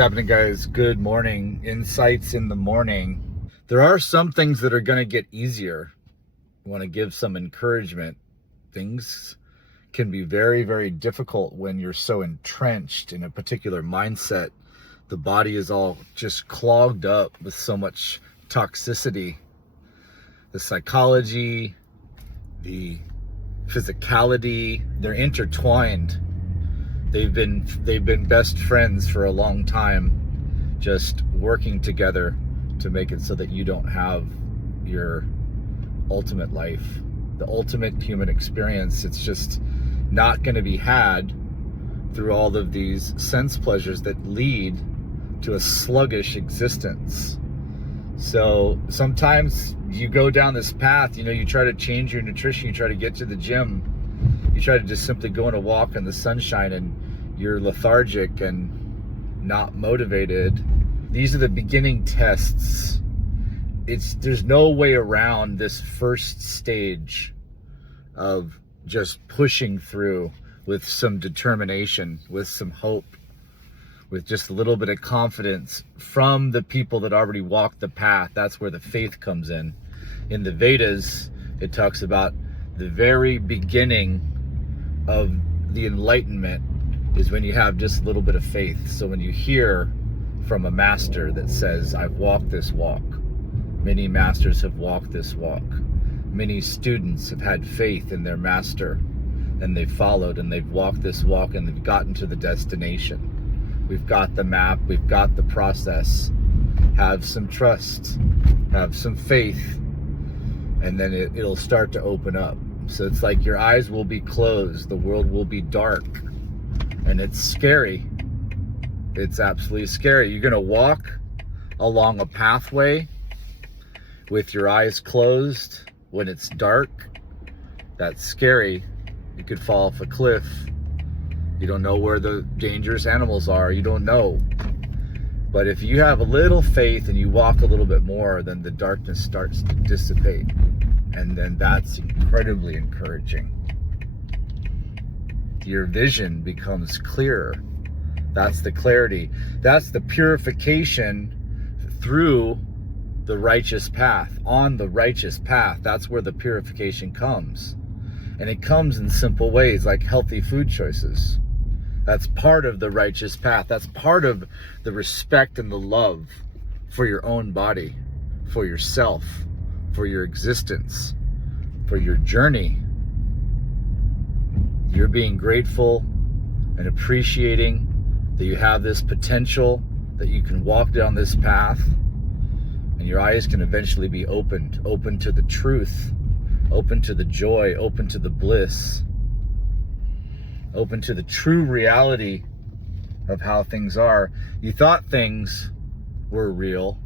happening, guys? Good morning. Insights in the morning. There are some things that are going to get easier. I want to give some encouragement. Things can be very, very difficult when you're so entrenched in a particular mindset. The body is all just clogged up with so much toxicity. The psychology, the physicality, they're intertwined. They've been best friends for a long time, just working together to make it so that you don't have your ultimate life, the ultimate human experience. It's just not going to be had through all of these sense pleasures that lead to a sluggish existence. So sometimes you go down this path, you try to change your nutrition, you try to get to the gym, you try to just simply go on a walk in the sunshine and you're lethargic and not motivated. These are the beginning tests. There's no way around this first stage of just pushing through with some determination, with some hope, with just a little bit of confidence from the people that already walked the path. That's where the faith comes in. In the Vedas, it talks about the very beginning of the enlightenment is when you have just a little bit of faith. So when you hear from a master that says, I've walked this walk, many masters have walked this walk, many students have had faith in their master and they've followed and they've walked this walk and they've gotten to the destination. We've got the map, we've got the process. Have some trust, have some faith, and then it'll start to open up. So it's like your eyes will be closed, the world will be dark, and it's scary. It's absolutely scary. You're gonna walk along a pathway with your eyes closed when it's dark. That's scary. You could fall off a cliff. You don't know where the dangerous animals are. You don't know. But if you have a little faith and you walk a little bit more, then the darkness starts to dissipate. And then that's incredibly encouraging. Your vision becomes clearer. That's the clarity. That's the purification through the righteous path. On the righteous path, that's where the purification comes. And it comes in simple ways like healthy food choices. That's part of the righteous path. That's part of the respect and the love for your own body, for yourself, for your existence, for your journey. You're being grateful and appreciating that you have this potential, that you can walk down this path, and your eyes can eventually be opened, open to the truth, open to the joy, open to the bliss, open to the true reality of how things are. You thought things were real,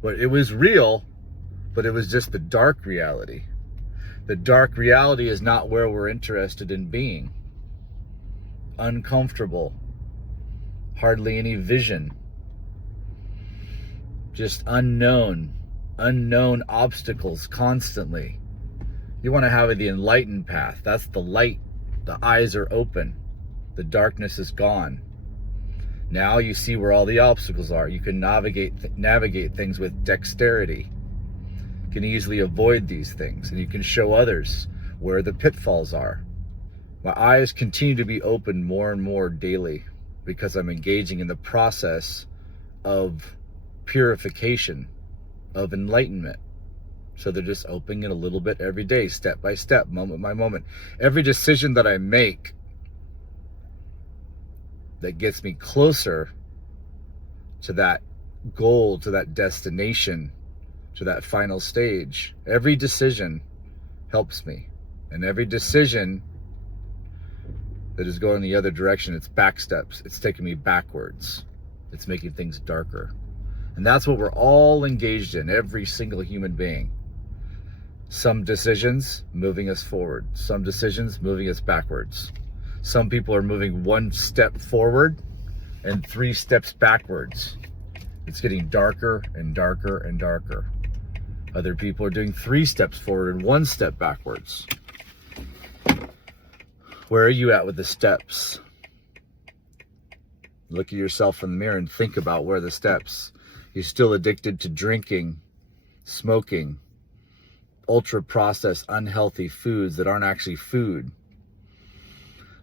but it was real, but it was just the dark reality. The dark reality is not where we're interested in being. Uncomfortable, hardly any vision, just unknown obstacles constantly. You want to have the enlightened path. That's the light. The eyes are open. The darkness is gone. Now you see where all the obstacles are. You can navigate things with dexterity. You can easily avoid these things, and you can show others where the pitfalls are. My eyes continue to be open more and more daily because I'm engaging in the process of purification, of enlightenment. So they're just opening it a little bit every day, step by step, moment by moment. Every decision that I make that gets me closer to that goal, to that destination, to that final stage, every decision helps me. And every decision that is going the other direction, it's back steps. It's taking me backwards. It's making things darker. And that's what we're all engaged in, every single human being. Some decisions moving us forward, some decisions moving us backwards. Some people are moving one step forward and 3 steps backwards. It's getting darker and darker and darker. Other people are doing 3 steps forward and 1 step backwards. Where are you at with the steps? Look at yourself in the mirror and think about where the steps. You're still addicted to drinking, smoking, ultra-processed, unhealthy foods that aren't actually food.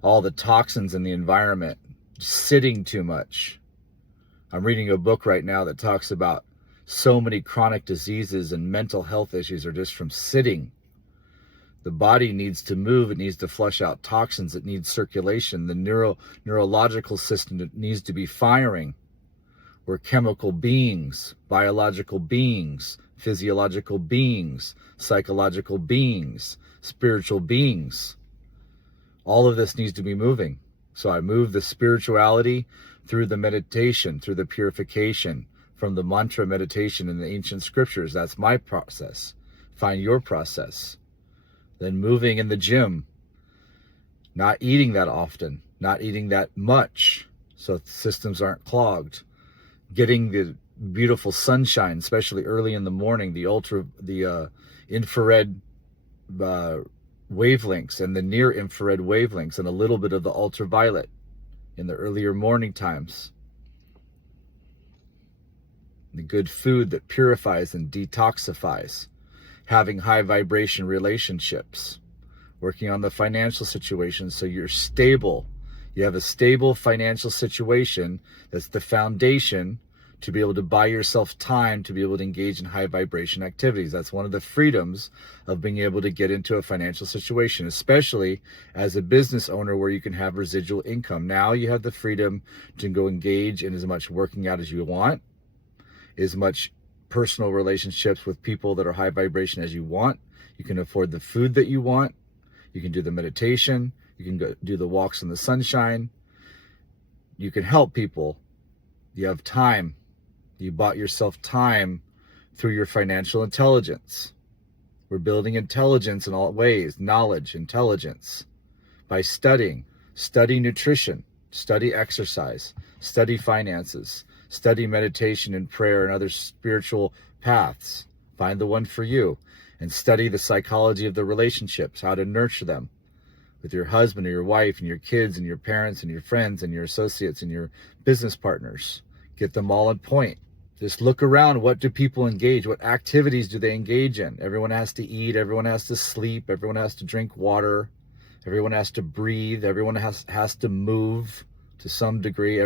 All the toxins in the environment, sitting too much. I'm reading a book right now that talks about so many chronic diseases and mental health issues are just from sitting. The body needs to move. It needs to flush out toxins. It needs circulation. The neurological system needs to be firing. We're chemical beings, biological beings, physiological beings, psychological beings, spiritual beings. All of this needs to be moving. So I move the spirituality through the meditation, through the purification, from the mantra meditation in the ancient scriptures. That's my process. Find your process. Then moving in the gym, not eating that often, not eating that much, so systems aren't clogged. Getting the beautiful sunshine, especially early in the morning, the infrared wavelengths and the near infrared wavelengths, and a little bit of the ultraviolet in the earlier morning times. The good food that purifies and detoxifies. Having high vibration relationships. Working on the financial situation so you're stable. You have a stable financial situation that's the foundation to be able to buy yourself time to be able to engage in high vibration activities. That's one of the freedoms of being able to get into a financial situation, especially as a business owner where you can have residual income. Now you have the freedom to go engage in as much working out as you want, as much personal relationships with people that are high vibration as you want. You can afford the food that you want. You can do the meditation. You can go do the walks in the sunshine. You can help people. You have time. You bought yourself time through your financial intelligence. We're building intelligence in all ways, knowledge, intelligence, by studying. Study nutrition, study exercise, study finances, study meditation and prayer and other spiritual paths. Find the one for you, and study the psychology of the relationships, how to nurture them with your husband or your wife and your kids and your parents and your friends and your associates and your business partners. Get them all on point. Just look around. What do people engage? What activities do they engage in? Everyone has to eat. Everyone has to sleep. Everyone has to drink water. Everyone has to breathe. Everyone has to move to some degree.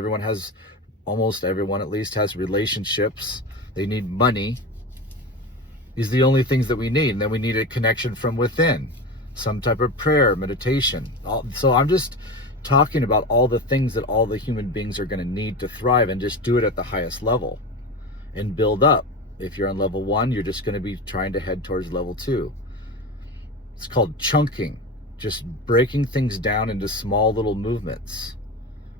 Almost everyone at least has relationships. They need money. These are the only things that we need. And then we need a connection from within. Some type of prayer, meditation. So I'm just talking about all the things that all the human beings are going to need to thrive, and just do it at the highest level and build up. If you're on level 1, you're just going to be trying to head towards level 2. It's called chunking, just breaking things down into small little movements,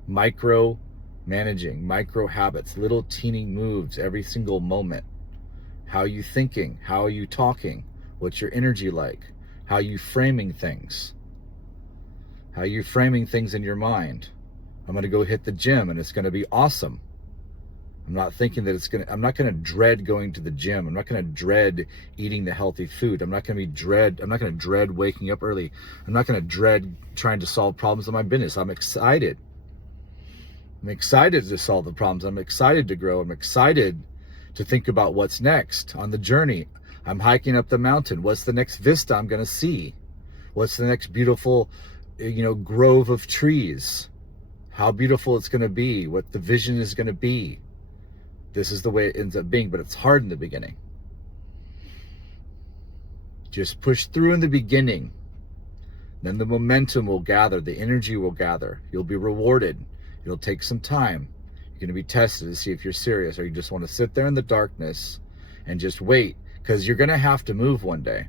micro managing, micro habits, little teeny moves every single moment. How are you thinking? How are you talking? What's your energy like? How are you framing things? How are you framing things in your mind? I'm going to go hit the gym and it's going to be awesome. I'm not thinking that I'm not going to dread going to the gym. I'm not going to dread eating the healthy food. I'm not going to dread waking up early. I'm not going to dread trying to solve problems in my business. I'm excited. I'm excited to solve the problems. I'm excited to grow. I'm excited to think about what's next on the journey. I'm hiking up the mountain. What's the next vista I'm going to see? What's the next beautiful, grove of trees? How beautiful it's going to be, what the vision is going to be. This is the way it ends up being, but it's hard in the beginning. Just push through in the beginning. Then the momentum will gather, the energy will gather. You'll be rewarded. It'll take some time. You're going to be tested to see if you're serious, or you just want to sit there in the darkness and just wait, because you're going to have to move one day.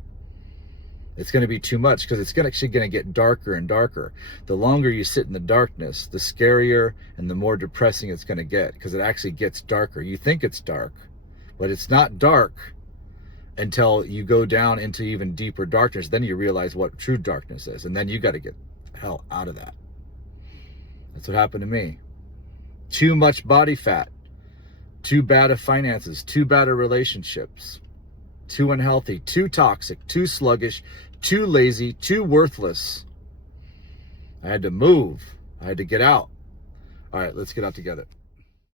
It's going to be too much, because it's actually going to get darker and darker. The longer you sit in the darkness, the scarier and the more depressing it's going to get, because it actually gets darker. You think it's dark, but it's not dark until you go down into even deeper darkness. Then you realize what true darkness is, and then you got to get the hell out of that. That's what happened to me. Too much body fat, too bad of finances, too bad of relationships, too unhealthy, too toxic, too sluggish, too lazy, too worthless. I had to move. I had to get out. All right, let's get out together.